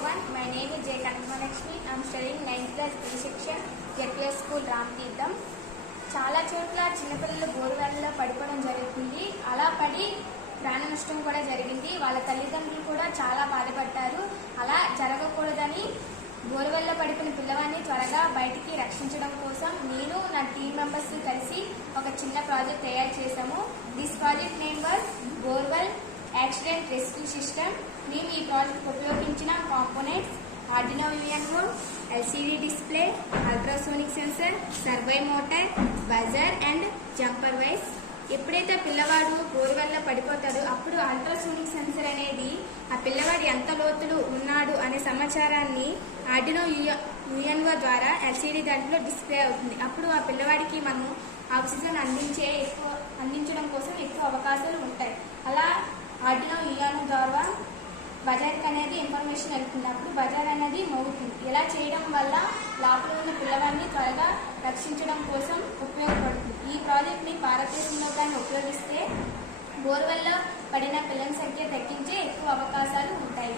everyone. My name is J. Kanakmalakshmi. I am studying 9th class B section, ZPS School, Ramthirdham. చాలా చోట్ల చిన్నపిల్లలు బోర్వెల్లో పడిపోవడం జరుగుతుంది. అలా పడి ప్రాణ నష్టం కూడా జరిగింది. వాళ్ళ తల్లిదండ్రులు కూడా చాలా బాధపడ్డారు. అలా జరగకూడదని బోర్వెల్లో పడిపోయిన పిల్లవాడిని త్వరగా బయటికి రక్షించడం కోసం నేను నా టీమ్ మెంబర్స్ కలిసి ఒక చిన్న ప్రాజెక్ట్ తయారు చేశాము. This project name was borewell accident rescue system. మేము ఈ ప్రాజెక్ట్ ఉపయోగించిన components Arduino UNO, LCD display, ultrasonic sensor, servo motor, buzzer and jumper wires. ఎప్పుడైతే పిల్లవాడు బోర్వెల్లో పడిపోతాడో అప్పుడు అల్ట్రాసోనిక్ సెన్సర్ అనేది ఆ పిల్లవాడు ఎంత లోతులు ఉన్నాడు అనే సమాచారాన్ని ఆర్డినో యుఎన్ఓ ద్వారా ఎల్సిడి దాంట్లో డిస్ప్లే అవుతుంది. అప్పుడు ఆ పిల్లవాడికి మనం ఆక్సిజన్ అందించడం కోసం ఎక్కువ అవకాశాలు ఉంటాయి. అలా ఆర్డినో యుఎన్ఓ ద్వారా బజార్కి అనేది ఇన్ఫర్మేషన్ వెళ్తుంది. అప్పుడు బజార్ అనేది మోగుతుంది. ఇలా చేయడం వల్ల లోపల ఉన్న పిల్లవాడిని త్వరగా రక్షించడం కోసం ఉపయోగపడుతుంది. ఈ ప్రాజెక్ట్ని భారతదేశంలో కానీ ఉపయోగిస్తే బోర్వెల్లో పడిన పిల్లల సంఖ్య తగ్గించే ఎక్కువ అవకాశాలు ఉంటాయి.